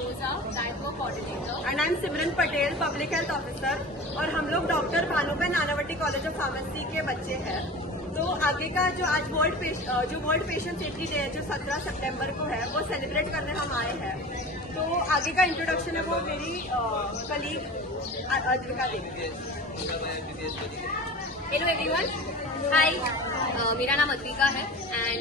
Rosa, Bangalore coordinator. And I am Simran Patel, public health officer. और हम लोग doctor Bhanuben Nanavati college of pharmacy के बच्चे हैं। तो आगे का जो आज वर्ल्ड पेशेंट सेफ्टी डे है, जो 17 सितंबर को है, वो सेलिब्रेट करने हम आए हैं। तो आगे का इंट्रोडक्शन है वो मेरी कलीग अद्विका देगी। हेलो एवरीवन, हाय, मेरा नाम अद्विका है एंड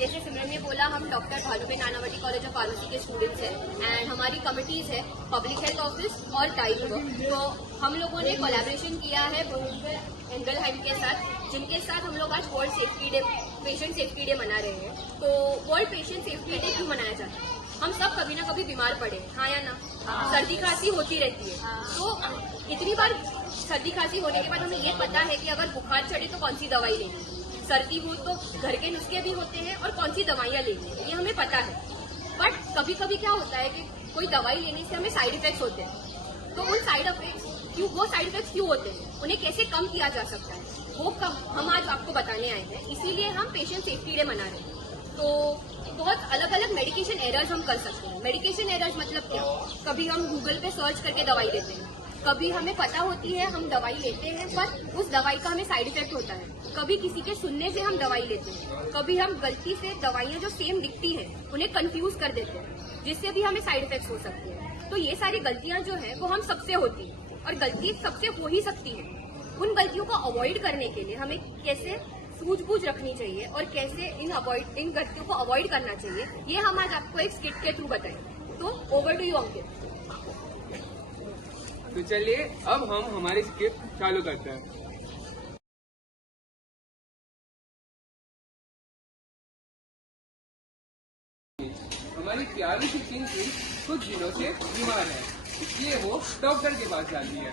जैसे सिमरन ने बोला, हम doctor Bhanuben Nanavati college of pharmacy के स्टूडेंट्स हैं एंड हमारी कमिटीज है पब्लिक हेल्थ ऑफिस और डाइट। तो हम लोगों ने कोलैबोरेशन किया है एंगलहाइम के साथ, जिनके साथ हम लोग आज world safety day, patient safety day मना रहे हैं। तो वर्ल्ड पेशेंट सेफ्टी डे क्यों मनाया जाता है? हम सब कभी ना कभी बीमार पड़े, हाँ या ना? सर्दी खांसी होती रहती है। तो इतनी बार सर्दी खांसी होने के बाद हमें ये पता है कि अगर बुखार चढ़े तो कौन सी दवाई लेनी, सर्दी हो तो घर के नुस्खे भी होते हैं और कौन सी दवाइयाँ लेनी है, ये हमें पता है। बट कभी कभी क्या होता है कि कोई दवाई लेने से हमें साइड इफेक्ट्स होते हैं। तो उन साइड इफेक्ट्स क्यों होते हैं, उन्हें कैसे कम किया जा सकता है, वो कम हम आज आपको बताने आए हैं। इसीलिए हम पेशेंट सेफ्टी डे मना रहे हैं। तो बहुत अलग अलग मेडिकेशन एरर्स हम कर सकते हैं। मेडिकेशन एरर्स मतलब क्या? कभी हम गूगल पे सर्च करके दवाई लेते हैं, कभी हमें पता होती है हम दवाई लेते हैं पर उस दवाई का हमें साइड इफेक्ट होता है, कभी किसी के सुनने से हम दवाई लेते हैं, कभी हम गलती से दवाइयाँ जो सेम दिखती हैं उन्हें कंफ्यूज कर देते हैं, जिससे भी हमें साइड इफेक्ट्स हो सकते हैं। तो ये सारी गलतियाँ जो है वो हम सबसे होती हैं और गलती सबसे हो ही सकती है। उन गलतियों को अवॉइड करने के लिए हमें कैसे सूझबूझ रखनी चाहिए और कैसे इन गलतियों को अवॉइड करना चाहिए, ये हम आज आपको एक स्किट के थ्रू बताएंगे। तो ओवर टू यू अंकित। तो चलिए अब हम हमारी स्क्रिप्ट चालू करते हैं। हमारी प्यारी सी चिंकी कुछ दिनों से बीमार है, इसलिए वो डॉक्टर के पास जाती है।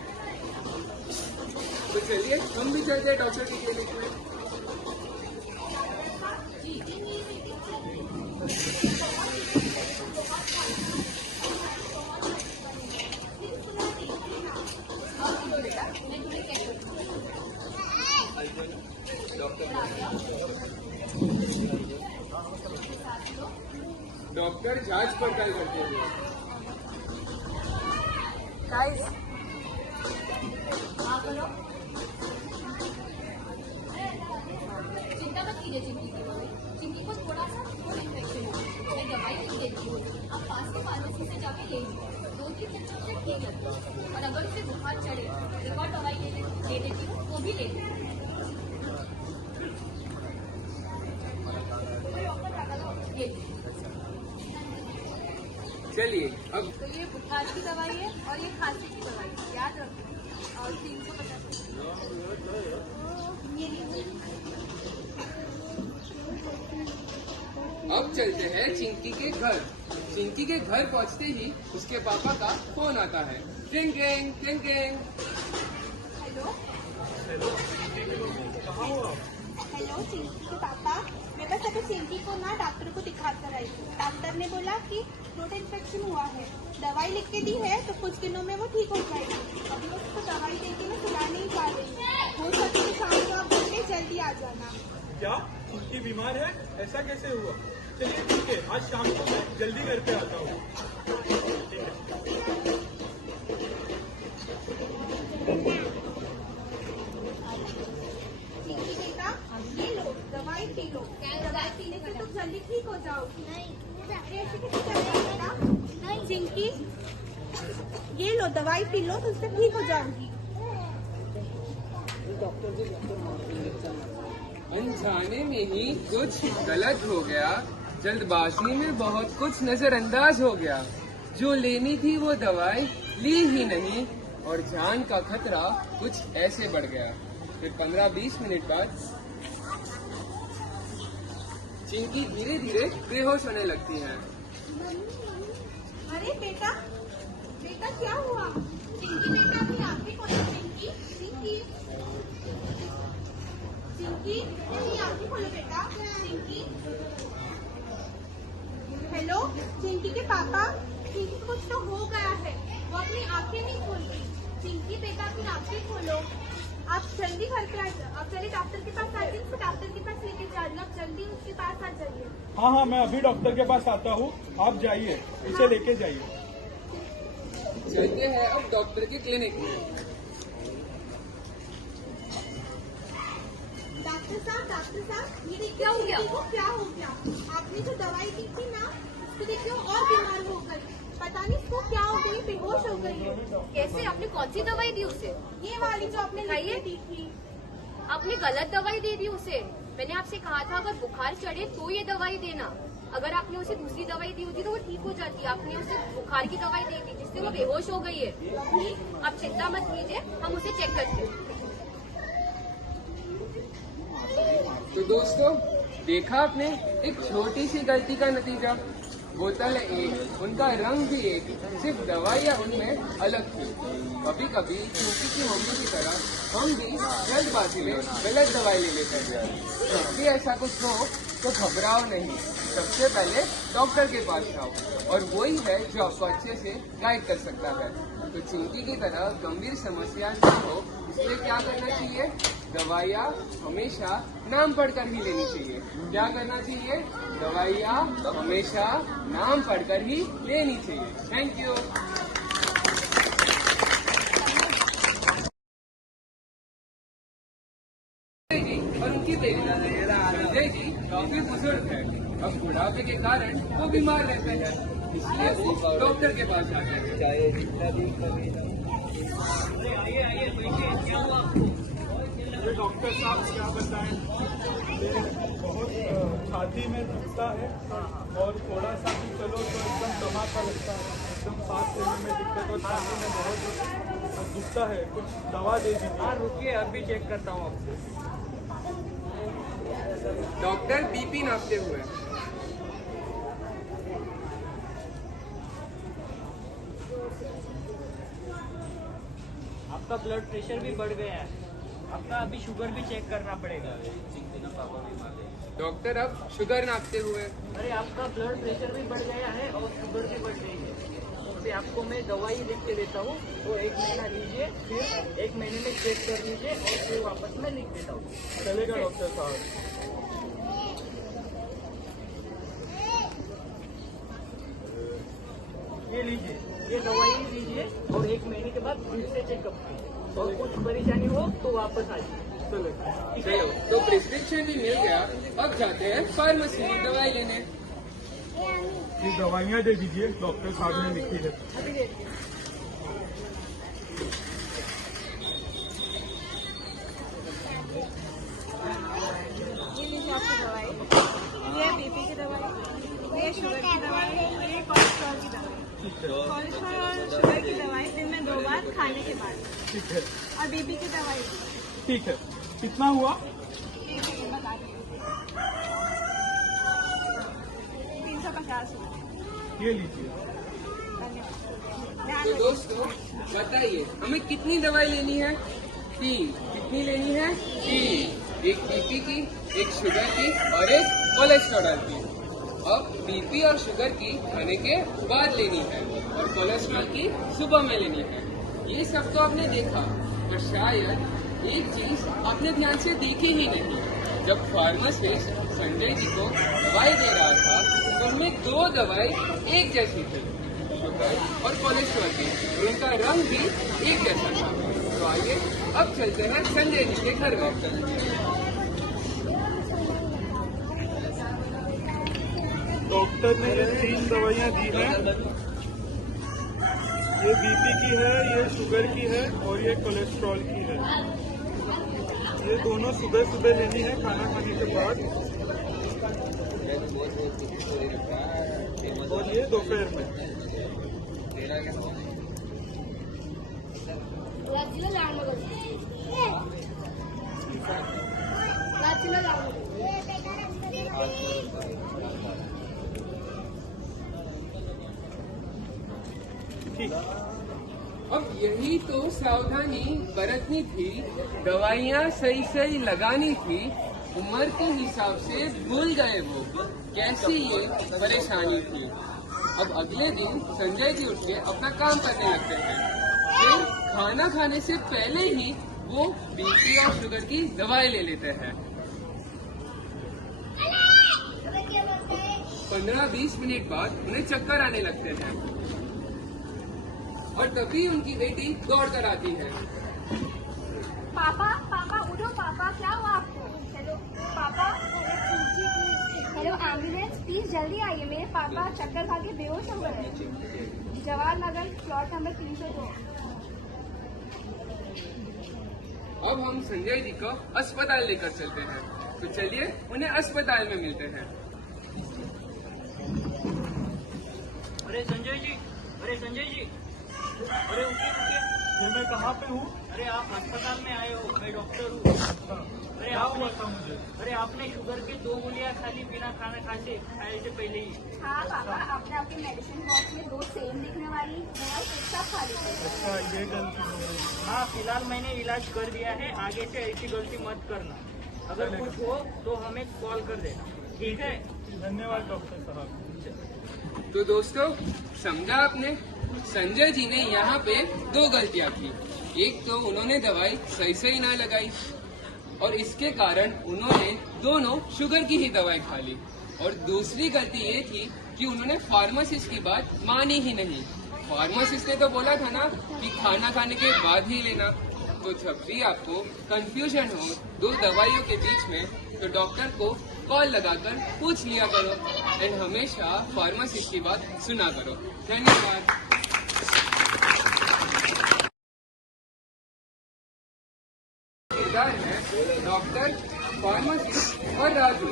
तो चलिए हम भी चलते हैं डॉक्टर के क्लिनिक में। डॉक्टर जांच पड़ताल करते हैं। चिंता मत कीजिए चिंकी को थोड़ा सा फूड इन्फेक्शन है, मैं दवाई नहीं देती हूँ, आप पास के फार्मेसी से जाके ले लीजिए, 2-3 दिन से ठीक लगता है। और अगर उसे बुखार चढ़े एक और दवाई दे देती हूँ, वो भी ले लीजिए। चलिए अब तो ये बुखार की दवाई है और ये खांसी की दवाई है, याद रखिए। और 350 अब चलते हैं चिंकी के घर। चिंकी के घर पहुंचते ही उसके पापा का फोन आता है। टिंग टिंग टिंग टिंग। हेलो चिंकी के पापा, मैं बस अभी चिंकी को ना डॉक्टर को दिखा कर आई थी। डॉक्टर ने बोला कि थ्रोट इन्फेक्शन हुआ है, दवाई लिख के दी है तो कुछ दिनों में वो ठीक हो जाएगी। अभी बस उसको दवाई देके मैं सुला नहीं पा रही, हो सके तो शाम को आप बोले जल्दी आ जाना। क्या चिंकी बीमार है? ऐसा कैसे हुआ? चलिए ठीक है, आज शाम को मैं जल्दी घर पे आता हूँ। चिंकी बेटा, ये लो दवाई पी लो, दवाई पीने से तुम जल्दी ठीक हो जाओगी। अरे ऐसे कैसे कर रही है बेटा? चिंकी, ये लो दवाई पी लो, तुमसे ठीक हो जाओगी। अनजाने में ही कुछ गलत हो गया, जल्दबाजी में बहुत कुछ नजरअंदाज हो गया। जो लेनी थी वो दवाई ली ही नहीं और जान का खतरा कुछ ऐसे बढ़ गया। फिर 15-20 मिनट बाद चिंकी धीरे धीरे बेहोश होने लगती है। अरे बेटा, बेटा क्या हुआ? चिंकी बेटा अपनी आंखें खोलो। चिंकी चिंकी चिंकी अपनी आंखें खोलो बेटा। चिंकी, हेलो चिंकी के पापा, चिंकी कुछ तो हो गया है, वो अपनी आंखें नहीं खोलती। चिंकी बेटा अपनी आंखें खोलो, आप जल्दी घर पे आ जाओ। आप चलिए डॉक्टर के पास आ जाइए, उसको डॉक्टर के पास लेके जाइए। आप जल्दी उसके पास आ जाइए। हाँ हाँ, मैं अभी डॉक्टर के पास आता हूँ, आप जाइए, इसे लेके जाइए। चलते हैं अब डॉक्टर के क्लिनिक में। डॉक्टर साहब ये देखिए, क्या हो गया? देखो क्या हो गया। आपने जो दवाई दी थी ना, तो देखिए और बीमार हो गई। पता नहीं इसको क्या हो गई, बेहोश हो गई है। कैसे? आपने कौन सी दवाई दी उसे? ये वाली जो आपने खाइए। लिख के दी थी। आपने गलत दवाई दे दी उसे। मैंने आपसे कहा था अगर बुखार चढ़े तो ये दवाई देना। अगर आपने उसे दूसरी दवाई दी होती तो वो ठीक हो जाती। आपने उसे बुखार की दवाई दे दी जिससे वो बेहोश हो गई है। ठीक, आप चिंता मत कीजिए, हम उसे चेक करते हैं। तो दोस्तों, देखा आपने एक छोटी सी गलती का नतीजा। बोतल एक, उनका रंग भी एक, सिर्फ दवाइयाँ उनमें अलग थी। कभी कभी चूंकि की मम्मी की तरह हम भी जल्दबाजी में गलत दवाई ले लेते हैं। जब भी ऐसा कुछ हो तो घबराओ नहीं, सबसे पहले डॉक्टर के पास जाओ, और वही है जो आपको अच्छे से गाइड कर सकता है। तो चींटी की तरह गंभीर समस्या न हो, इसलिए क्या करना चाहिए? दवाइयाँ हमेशा नाम पढ़कर ही लेनी चाहिए। क्या करना चाहिए? दवाइयाँ हमेशा नाम पढ़कर ही लेनी चाहिए। Thank you. और उनकी बेटी संजय जी काफी बुजुर्ग है। अब बुढ़ापे के कारण वो बीमार रहते हैं, इसलिए वो डॉक्टर के पास जाते हैं। ये डॉक्टर साहब क्या बताएं, ये बहुत छाती में दुखता है और थोड़ा सा भी चलो तो एकदम धमाका लगता है, एकदम सांस लेने में दिक्कत और छाती में बहुत दुखता है। कुछ दवा दे दीजिए। हाँ रुकिए, अभी चेक करता हूँ आपको। डॉक्टर बीपी नापते हुए। आपका ब्लड प्रेशर भी बढ़ गया है। आपका अभी शुगर भी चेक करना पड़ेगा। डॉक्टर अब शुगर नापते हुए। अरे आपका ब्लड प्रेशर भी बढ़ गया है और शुगर भी बढ़ गई है। अभी आपको मैं दवाई लिख के देता हूँ, वो 1 महीना लीजिए, फिर 1 महीने में चेक कर लीजिए और फिर वापस मैं लिख देता हूँ। चलेगा डॉक्टर साहब? ये लीजिए, ये दवाई लीजिए और 1 महीने के बाद फिर से चेकअप कीजिए, और कुछ परेशानी हो तो वापस आइए। चलो, तो प्रिस्क्रिप्शन भी मिल गया। अब जाते हैं फार्मेसी में दवाई लेने। ये दवाइयाँ दे दीजिए, डॉक्टर साहब ने लिखी है। अभी देखिए, ये लीजिए आपकी दवाई। ये बीपी की दवाई, ये शुगर की दवाई और ये कोलेस्ट्रॉल की दवाई। कोलेस्ट्रॉल और शुगर की दवाई दिन में 2 बार खाने के बाद, ठीक है, और बीपी की दवाई ठीक है। कितना हुआ? 350। ये लीजिए। तो दोस्तों, बताइए हमें कितनी दवाई लेनी है? 3। कितनी लेनी है? 3। एक बीपी की, एक शुगर की और एक कोलेस्ट्रॉल की। अब बीपी और शुगर की खाने के बाद लेनी है और कोलेस्ट्रॉल की सुबह में लेनी है। ये सब तो आपने देखा, पर शायद एक चीज आपने ध्यान से देखी ही नहीं। जब फार्मासिस्ट संजय जी को दवाई दे रहा था तो उनमें 2 दवाई एक जैसी थी, शुगर और कोलेस्ट्रॉल की, और उनका रंग भी एक जैसा था। तो आइए अब चलते हैं संजय जी के घर में। डॉक्टर ने ये 3 दवाइयाँ दी हैं। ये बीपी की है, ये शुगर की है और ये कोलेस्ट्रॉल की है। ये दोनों सुबह सुबह लेनी है खाना खाने के बाद, और ये दोपहर में। ठीक। अब यही तो सावधानी बरतनी थी, दवाइयाँ सही सही लगानी थी। उम्र के हिसाब से भूल गए वो, कैसी ये परेशानी थी। अब अगले दिन संजय जी उठ के अपना काम करने लगते हैं। फिर खाना खाने से पहले ही वो बीपी और शुगर की दवाई ले लेते हैं। 15-20 मिनट बाद उन्हें चक्कर आने लगते हैं। और तभी उनकी बेटी दौड़ कर आती है। पापा पापा उठो पापा, क्या हुआ आपको? हेलो पापा, हेलो एम्बुलेंस, प्लीज जल्दी आइए, मेरे पापा चक्कर खा के बेहोश हो गए। Jawahar Nagar plot number 302। अब हम संजय जी को अस्पताल लेकर चलते हैं, तो चलिए उन्हें अस्पताल में मिलते हैं। अरे संजय जी, अरे संजय जी, अरे उठिए, ये मैं कहाँ पे हूँ? अरे आप अस्पताल में आए हो, मैं डॉक्टर हूँ। अरे क्या हुआ था मुझे? अरे आपने शुगर की 2 गोलियां खाली बिना खाना खाए से पहले ही। हाँ पापा, आपने आपके मेडिसिन बॉक्स में 2 सेम दिखने वाली दवाई एक साथ खा ली थी। अच्छा, ये गलती हो गई। हाँ, फिलहाल मैंने इलाज कर दिया है, आगे से ऐसी गलती मत करना। अगर कुछ हो तो हमें कॉल कर देना, ठीक है? धन्यवाद डॉक्टर साहब। तो दोस्तों, समझा आपने, संजय जी ने यहाँ पे 2 गलतियाँ की। एक तो उन्होंने दवाई सही से ही ना लगाई और इसके कारण उन्होंने दोनों शुगर की ही दवाई खा ली। और दूसरी गलती ये थी कि उन्होंने फार्मासिस्ट की बात मानी ही नहीं। फार्मासिस्ट ने तो बोला था ना कि खाना खाने के बाद ही लेना। तो जब भी आपको कंफ्यूजन हो 2 दवाइयों के बीच में, तो डॉक्टर को कॉल लगाकर पूछ लिया करो एंड हमेशा फार्मासिस्ट की बात सुना करो। धन्यवाद। किरदार है डॉक्टर, फार्मासिस्ट और राजू।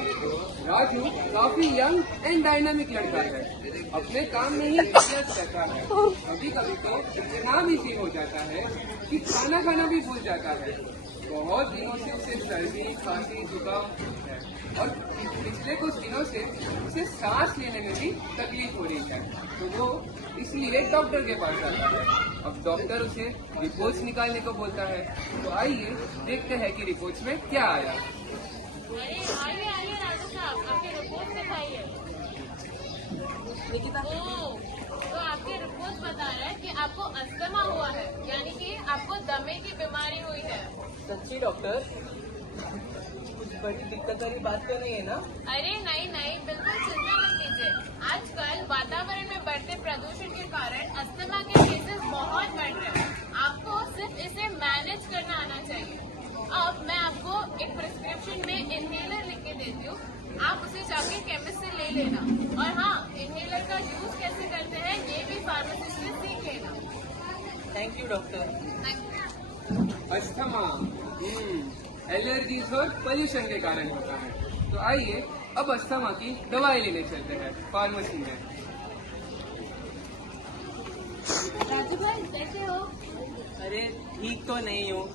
राजू काफी यंग एंड डायनामिक लड़का है, अपने काम में ही व्यस्त रहता है। कभी कभी तो इतना बिजी हो जाता है कि खाना खाना भी भूल जाता है। बहुत दिनों से उसे सर्दी, खांसी, जुकाम है और पिछले कुछ दिनों से उसे सांस लेने में भी तकलीफ हो रही है। तो वो इसलिए डॉक्टर के पास आता है। अब डॉक्टर उसे रिपोर्ट्स निकालने को बोलता है। तो आइए देखते हैं कि रिपोर्ट्स में क्या आया। आइए आइए राजू साहब, आपके रिपोर्ट दिखाइए। तो आपके रिपोर्ट बता रहा है कि आपको अस्थमा हुआ है, यानी कि आपको दमे की बीमारी हुई है। सच्ची डॉक्टर, कुछ बड़ी दिक्कत वाली बात तो नहीं है ना? अरे नहीं नहीं, बिल्कुल चिंता मत कीजिए। आजकल वातावरण में बढ़ते प्रदूषण के कारण अस्थमा के केसेस बहुत बढ़ रहे हैं। आपको सिर्फ इसे मैनेज करना आना चाहिए। अब मैं आपको एक प्रिस्क्रिप्शन में इनहेलर लिख के देती हूँ, आप उसे जाके केमिस्ट से ले लेना। और हाँ, इनहेलर का यूज कैसे करते हैं ये भी फार्मासिस्ट से सीख लेना। Thank you doctor. Asthma allergies और पोल्यूशन के कारण होता है। तो आइए अब अस्थमा की दवाई लेने चलते हैं फार्मेसी में। राजू भाई कैसे हो? अरे ठीक तो नहीं हूँ,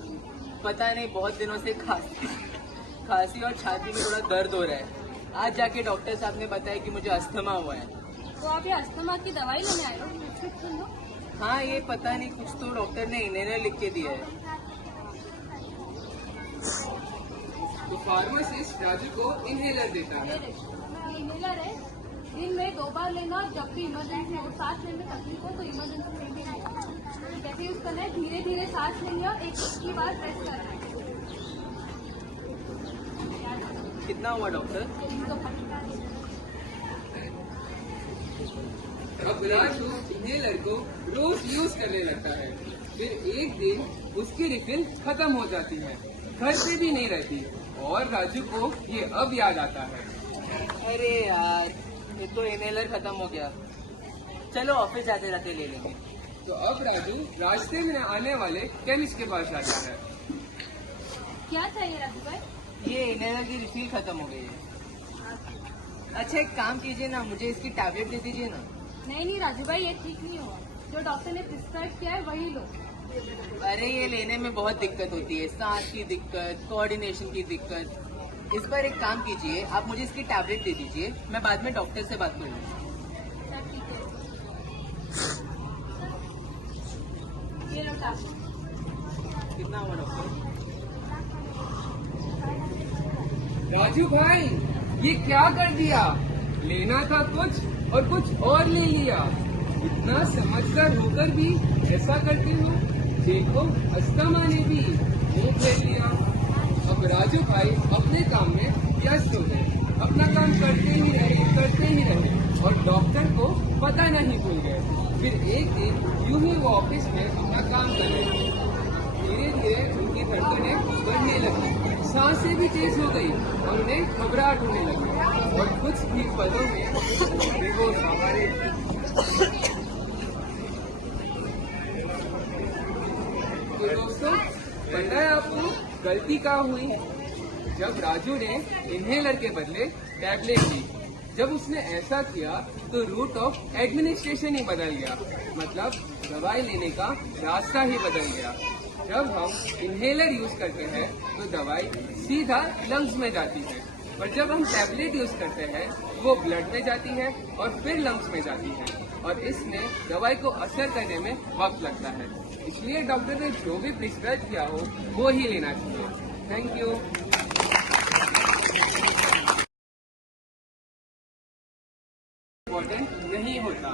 पता नहीं बहुत दिनों से खांसी और छाती में थोड़ा दर्द हो रहा है। आज जाके डॉक्टर साहब ने बताया कि मुझे अस्थमा हुआ है। तो आप ये अस्थमा की दवाई लेने आए हो? प्रिस्क्रिप्शन लो। हाँ, ये पता नहीं कुछ तो डॉक्टर ने इनहेलर लिख के दिया है। तो फार्मासिस्ट राजू को इनहेलर देता है। ये इनहेलर है, दिन में 2 बार लेना। जब भी इमरजेंसी हो, सांस लेने में तकलीफ हो तो इमरजेंसी में भी लेना। कैसे यूज करना है? धीरे धीरे सांस लेंगे और एक ही बार प्रेस करना है। कितना हुआ डॉक्टर? अब राजू इनहेलर को रोज यूज करने लगता है। फिर एक दिन उसकी रिफिल खत्म हो जाती है, घर पे भी नहीं रहती और राजू को ये अब याद आता है। अरे यार, ये तो इनहेलर खत्म हो गया। चलो ऑफिस जाते जाते ले लेंगे। तो अब राजू रास्ते में आने वाले केमिस्ट के पास जाता है। क्या चाहिए राजू भाई? ये इनहेलर की रिफिल खत्म हो गई है। अच्छा एक काम कीजिए ना, मुझे इसकी टैबलेट दे दीजिए ना। नहीं राजू भाई, ये ठीक नहीं हुआ। जो डॉक्टर ने प्रिस्क्राइब किया है वही लो। अरे ये लेने में बहुत दिक्कत होती है, सांस की दिक्कत, कोऑर्डिनेशन की दिक्कत। इस पर एक काम कीजिए, आप मुझे इसकी टैबलेट दे दीजिए, मैं बाद में डॉक्टर से बात कर लूँगा। ठीक है, ये लो टैबलेट। कितना हुआ डॉक्टर? राजू भाई, ये क्या कर दिया? लेना था कुछ और कुछ और ले लिया। इतना समझदार होकर भी ऐसा करते हो। देखो, अस्थमा ने भी मुंह फेर लिया। अब राजू भाई अपने काम में व्यस्त हो गए, अपना काम करते ही रहे और डॉक्टर को पता नहीं भूल गए। फिर एक दिन यूं ही वो ऑफिस में अपना काम कर रहे थे। धीरे धीरे उनकी धड़कनें बढ़ने लगी, सांसें भी तेज हो गई और उन्हें घबराहट होने लगी और कुछ ही पलों में बेहोश हमारे। तो दोस्तों, पता है आपको गलती क्या हुई? जब राजू ने इन्हेलर के बदले टैबलेट ली। जब उसने ऐसा किया तो रूट ऑफ एडमिनिस्ट्रेशन ही बदल गया, मतलब दवाई लेने का रास्ता ही बदल गया। जब हम इन्हेलर यूज करते हैं तो दवाई सीधा लंग्स में जाती है, और जब हम टैबलेट यूज करते हैं वो ब्लड में जाती है और फिर लंग्स में जाती है, और इसमें दवाई को असर करने में वक्त लगता है। इसलिए डॉक्टर ने जो भी प्रिस्क्राइब किया हो वो ही लेना चाहिए। Thank you. इम्पोर्टेंट नहीं होता,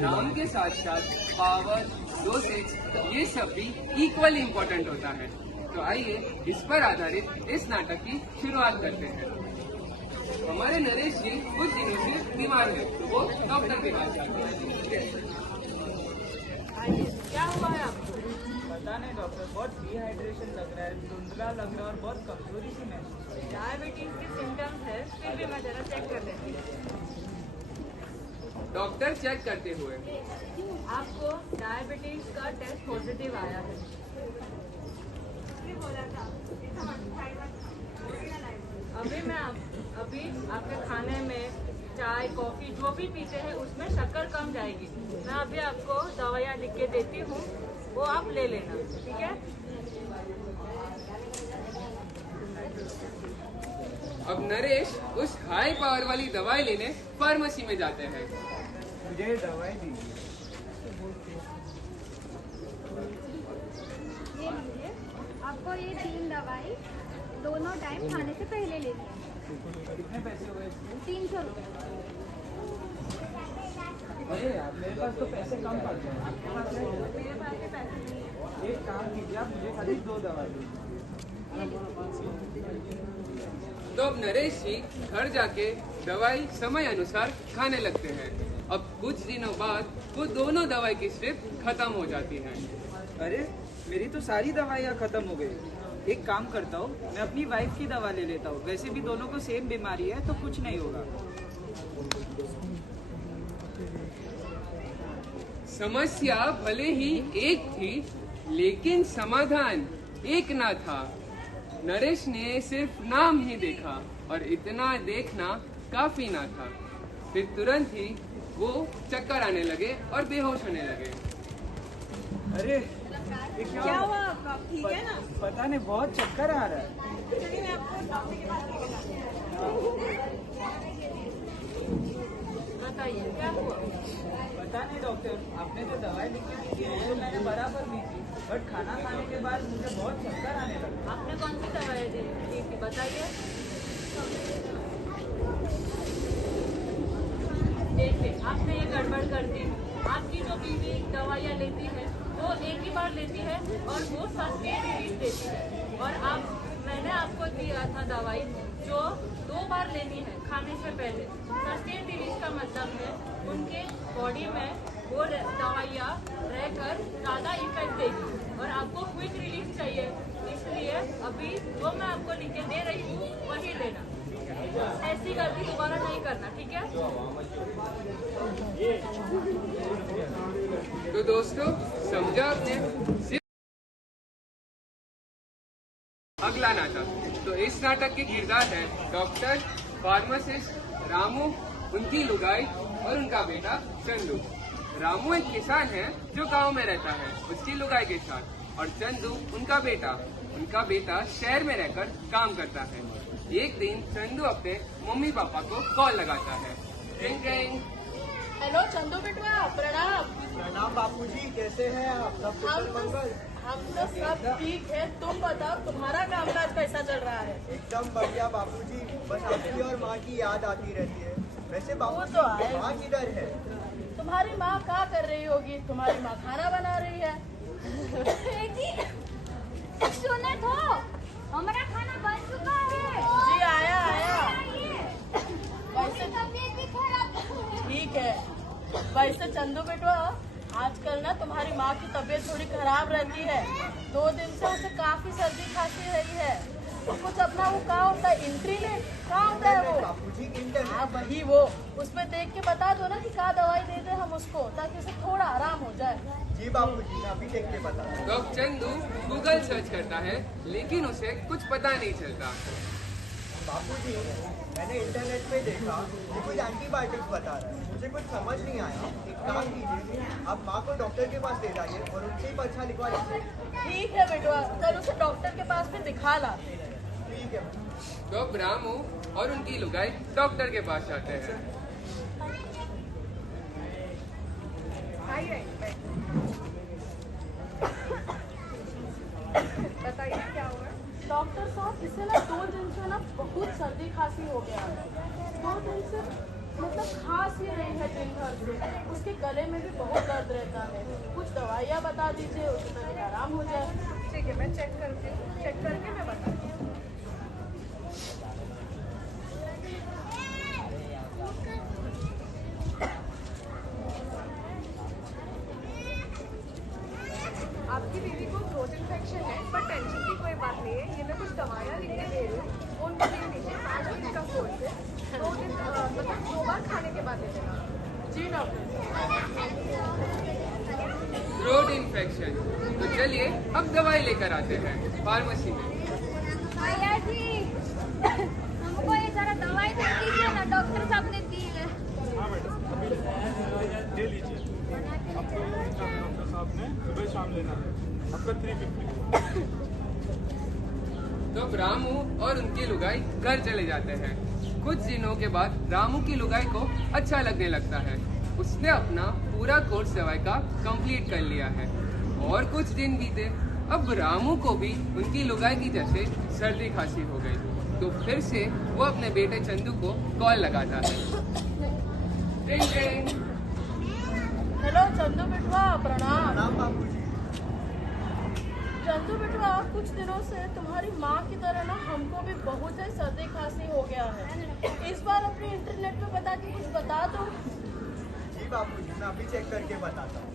नाम के साथ साथ पावर, डोसेज, ये सब भी इक्वल इम्पोर्टेंट होता है। तो आइए इस पर आधारित इस नाटक की शुरुआत करते हैं। हमारे नरेश जी कुछ दिनों से बीमार है, तो वो डॉक्टर के पास जाते हैं। क्या हुआ है आपको? पता नहीं डॉक्टर, बहुत डिहाइड्रेशन लग रहा है, धुंधला लग रहा है और बहुत कमजोरी सी महसूस हो रही है। डायबिटीज के सिम्टम्स है, फिर भी मैं जरा चेक कर लेती हूँ। डॉक्टर चेक करते हुए, आपको डायबिटीज का टेस्ट पॉजिटिव आया है। अभी आपके खाने में चाय, कॉफी जो भी पीते हैं उसमें शक्कर कम जाएगी। मैं अभी आपको दवाइयाँ लिख के देती हूँ, वो आप ले लेना, ठीक है? अब नरेश उस हाई पावर वाली दवाई लेने फार्मेसी में जाते हैं। मुझे दवाई दीजिए। ये लीजिए, आपको ये 3 दवाई दोनों टाइम खाने से पहले लेनी है। कितने पैसे हुए इसके? 300 रुपये। अरे यार, मेरे पास तो पैसे कम पड़ते हैं, आपके पास है? मेरे पास के पैसे नहीं है। एक काम कीजिए, आप मुझे खाली 2 दवाई दीजिए। तो अब नरेश जी घर जाके दवाई समय अनुसार खाने लगते हैं। अब कुछ दिनों बाद वो दोनों दवाई की स्ट्रिप खत्म हो जाती है। अरे मेरी तो सारी दवाइयाँ खत्म हो गई। एक काम करता हूँ, मैं अपनी वाइफ की दवा ले लेता हूँ, वैसे भी दोनों को सेम बीमारी है तो कुछ नहीं होगा। समस्या भले ही एक थी, लेकिन समाधान एक ना था। नरेश ने सिर्फ नाम ही देखा और इतना देखना काफी ना था। फिर तुरंत ही वो चक्कर आने लगे और बेहोश होने लगे। अरे ये क्या हुआ आपका? ठीक है ना? पता नहीं, बहुत चक्कर आ रहा है। चलिए मैं आपको डॉक्टर के पास लेके जाती हूँ। बताइए क्या हुआ? पता नहीं डॉक्टर, आपने जो दवाई लिखी थी वो मैंने बराबर ली थी, बट खाना खाने के बाद मुझे बहुत चक्कर आने लगा। आपने कौन सी दवाई दी थी बताइए। देखिए, आपने ये गड़बड़ कर दी। आपकी जो बीवी दवाइयाँ लेती है वो एक ही बार लेती है और वो सस्टेन रिलीज देती है, और मैंने आपको दिया था दवाई जो 2 बार लेनी है खाने से पहले। सस्टेन रिलीज का मतलब है उनके बॉडी में वो दवाइयाँ रहकर ज़्यादा इफेक्ट देगी और आपको क्विक रिलीफ चाहिए, इसलिए अभी जो मैं आपको लिख के दे रही हूँ वही लेना। ऐसी गलती दोबारा नहीं करना, ठीक है? तो दोस्तों, समझा आपने? अगला नाटक। तो इस नाटक के किरदार हैं डॉक्टर, फार्मासिस्ट, रामू, उनकी लुगाई और उनका बेटा चंदू। रामू एक किसान है जो गांव में रहता है उसकी लुगाई के साथ, और चंदू उनका बेटा शहर में रहकर काम करता है। एक दिन चंदू अपने मम्मी पापा को कॉल लगाता है। Ring ring. हेलो चंदू बेटवा, प्रणाम। प्रणाम बापूजी, कैसे हैं आप? सब कुशल मंगल? हम तो सब ठीक है, तुम बताओ तुम्हारा कामकाज कैसा चल रहा है? एकदम बढ़िया बापूजी, बस आपकी और माँ की याद आती रहती है। वैसे वो बापूजी, तो है। माँ किधर है? तुम्हारी माँ क्या कर रही होगी? तुम्हारी माँ खाना बना रही है। सुने तो, हमारा खाना बन चुका है। जी आया। वैसे तबीयत भी खराब है। ठीक है। वैसे चंदू बेटवा, आजकल ना तुम्हारी माँ की तबीयत थोड़ी खराब रहती है। 2 दिन से उसे काफी सर्दी खांसी रही है। तो कुछ अपना वो क्या होता है, इंटरनेट क्या होता है वो? बापूजी इंटरनेट। हाँ वही वो, उसमें देख के बता दो ना कि क्या दवाई दे दे हम उसको, ताकि उसे थोड़ा आराम हो जाए। जी बापूजी, मैं अभी देख के बता। तो अब चंदू गूगल सर्च करता है, लेकिन उसे कुछ पता नहीं चलता। बापूजी, मैंने इंटरनेट पे देखा कि कुछ एंटीबायोटिक्स बता रहा है, मुझे कुछ समझ नहीं आया। एक काम कीजिए, आप माँ को डॉक्टर के पास ले जाइए और उनसे ही पर्चा लिखवा लीजिए। ठीक है बेटवा, कल उसे डॉक्टर के पास में दिखा लाते हैं। ठीक है। तो अब रामू और उनकी लुगाई डॉक्टर के पास जाते हैं। बताइए क्या हुआ? डॉक्टर साहब, इसे ना 2 दिन से ना बहुत सर्दी खांसी हो गया है। 2 दिन से मतलब खांस ही रही है दिन भर से। उसके गले में भी बहुत दर्द रहता है। कुछ दवाइयाँ बता दीजिए, उसे तक आराम हो जाए। ठीक है, मैं चेक करती हूँ, चेक करके मैं बताती हूँ। आपकी बीवी को थ्रोट इन्फेक्शन है, पर टेंशन की कोई बात नहीं है। ये मैं कुछ दवाइयाँ लिख के दे रही हूँ, उनको ले लीजिए। 5 दिन का कोर्स है, 2 दिन मतलब 2 बार खाने के बाद ले लेना। जी डॉक्टर। थ्रोट इन्फेक्शन, तो चलिए अब दवाई लेकर आते हैं फार्मेसी में। भैया जी, हमको ये जरा दवाई दे दीजिए ना, डॉक्टर साहब ने दी है। हाँ मैडम, अभी ले लीजिए। आपको डॉक्टर साहब ने सुबह शाम लेना है, आपका 350। तो अब रामू और उनकी लुगाई घर चले जाते हैं। कुछ दिनों के बाद रामू की लुगाई को अच्छा लगने लगता है। उसने अपना पूरा कोर्स दवाई का कंप्लीट कर लिया है। और कुछ दिन बीते, अब रामू को भी उनकी लुगाई की जैसे सर्दी खांसी हो गई। तो फिर से वो अपने बेटे चंदू को कॉल लगाता है। टिंग टिंग। हेलो चंदू बेटवा, प्रणाम। प्रणाम बापूजी। चंदू बेटवा, कुछ दिनों से तुम्हारी माँ की तरह ना हमको भी बहुत ही सर्दी खांसी हो गया है। इस बार अपने इंटरनेट पे बता के कुछ बता दो। जी बापूजी, मैं अभी चेक करके बताता हूँ।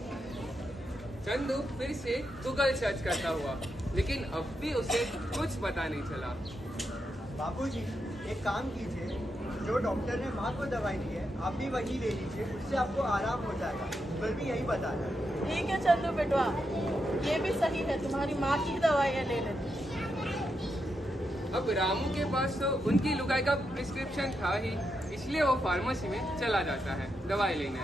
चंदू फिर से गूगल सर्च करता हुआ, लेकिन अब भी उसे कुछ पता नहीं चला। बापूजी, एक काम कीजिए, जो डॉक्टर ने माँ को दवाई दी है, आप भी वही ले लीजिए, उससे आपको आराम हो जाएगा। गूगल भी यही बता रहा है। ठीक है चंदू बेटवा, ये भी सही है, तुम्हारी माँ की दवाइयाँ ले लेते। अब रामू के पास तो उनकी लुगाई का प्रिस्क्रिप्शन था ही, इसलिए वो फार्मेसी में चला जाता है दवाई लेने।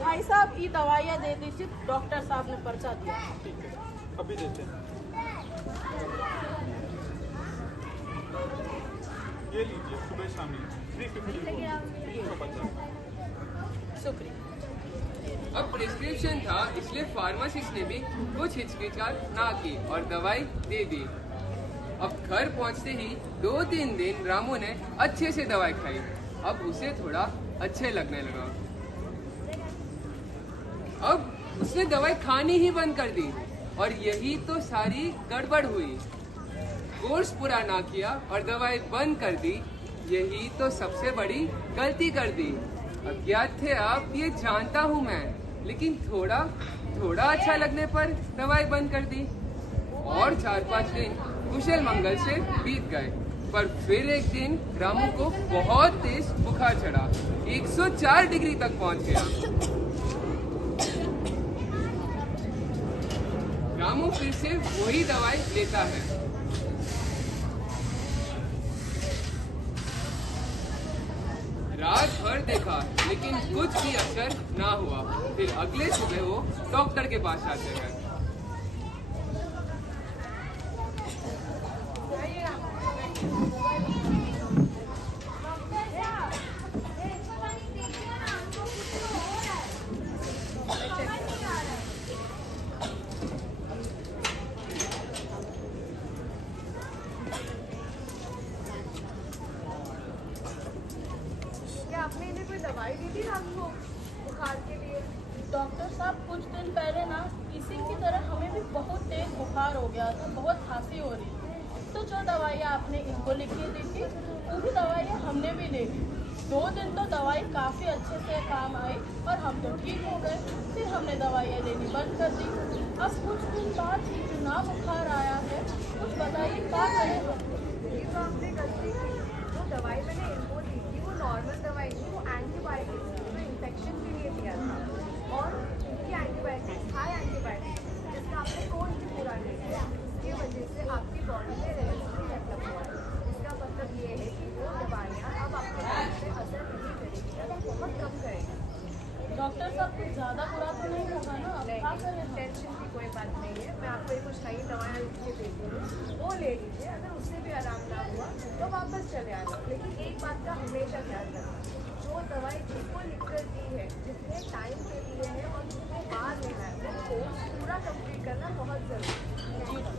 भाई साहब, ये दवाइयाँ दे दीजिए, डॉक्टर साहब ने पर्चा दिया। ठीक है, अभी देते हैं। ये लीजिए, सुबह शाम 350। शुक्रिया। अब प्रिस्क्रिप्शन था, इसलिए फार्मासिस्ट ने भी कुछ हिचकिचाहट ना की और दवाई दे दी। अब घर पहुंचते ही 2-3 दिन रामू ने अच्छे से दवाई खाई। अब उसे थोड़ा अच्छे लगने लगा। अब उसने दवाई खानी ही बंद कर दी और यही तो सारी गड़बड़ हुई। कोर्स पूरा ना किया और दवाई बंद कर दी, यही तो सबसे बड़ी गलती कर दी। अज्ञात थे आप, ये जानता हूँ मैं, लेकिन थोड़ा अच्छा लगने पर दवाई बंद कर दी। और 4-5 दिन कुशल मंगल से बीत गए, पर फिर एक दिन रामू को बहुत तेज बुखार चढ़ा, 104 डिग्री तक पहुंच गया। रामू फिर से वही दवाई लेता है। रात भर देखा, लेकिन कुछ भी असर ना हुआ। फिर अगले सुबह वो डॉक्टर के पास आते हैं। आपने इन्हें कोई दवाई दी थी रात को बुखार के लिए? डॉक्टर साहब, कुछ दिन पहले ना इसी की तरह हमें भी बहुत तेज बुखार हो गया था, बहुत खांसी हो रही थी। तो जो दवाइयाँ आपने इनको लिख के दी थी, वो भी दवाइयाँ हमने भी ले ली। 2 दिन तो दवाई काफ़ी अच्छे से काम आई और हम तो ठीक हो गए। फिर हमने दवाइयाँ लेनी बंद कर दी। अब कुछ दिन बाद इतना बुखार आया है, कुछ बताइए क्या करें हम? ये तो आपने गलती की। जो दवाई मैंने इनको दी थी वो नॉर्मल दवाई थी, वो एंटीबायोटिक्स थी, जो इन्फेक्शन के लिए दिया था। और उनकी एंटीबायोटिक्स हाई एंटीबायोटिक्स जिसका आपने कोर्स भी पूरा नहीं किया, इसकी वजह से आपकी बॉडी में रेजिस्टेंस डेवलप हुआ है। इसका मतलब ये है कि वो दवाइयाँ अब आपके बॉडी पे असर नहीं करेगी, बहुत कम करेगी। डॉक्टर साहब कुछ ज़्यादा बुरा तो नहीं होगा ना? अब क्या करें हम? टेंशन की कोई बात नहीं है। मैं आपको ये कुछ नई दवाएं लिख के देती हूँ, वो ले लीजिए। अगर उससे भी आराम ना हुआ तो वापस चले आना। लेकिन एक बात का हमेशा ध्यान रखें, जो दवाई जिसको लिख कर दी है, जितने टाइम के लिए है और जितने बार लेना है, वो कोर्स पूरा कंप्लीट करना बहुत जरूरी है।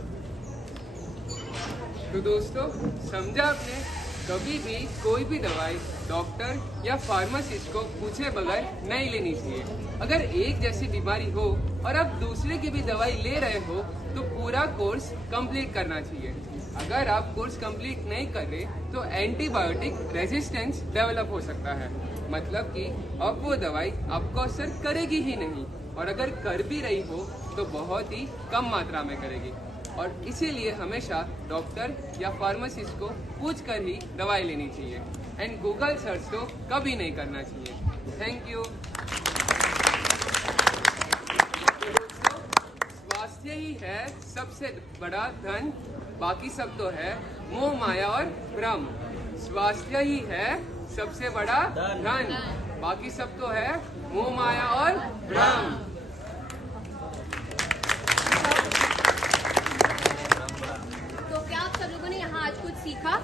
तो दोस्तों, समझा आपने? कभी भी कोई भी दवाई डॉक्टर या फार्मासिस्ट को पूछे बगैर नहीं लेनी चाहिए। अगर एक जैसी बीमारी हो और आप दूसरे की भी दवाई ले रहे हो तो पूरा कोर्स कंप्लीट करना चाहिए। अगर आप कोर्स कंप्लीट नहीं कर रहे तो एंटीबायोटिक रेजिस्टेंस डेवलप हो सकता है। मतलब कि अब वो दवाई आपको असर करेगी ही नहीं, और अगर कर भी रही हो तो बहुत ही कम मात्रा में करेगी। और इसीलिए हमेशा डॉक्टर या फार्मासिस्ट को पूछ कर ही दवाई लेनी चाहिए। एंड गूगल सर्च तो कभी नहीं करना चाहिए। Thank you. स्वास्थ्य ही है सबसे बड़ा धन, बाकी सब तो है मोह माया और भ्रम। स्वास्थ्य ही है सबसे बड़ा धन, बाकी सब तो है मोह माया और भ्रम। तो क्या आप सब लोगों ने यहाँ आज कुछ सीखा?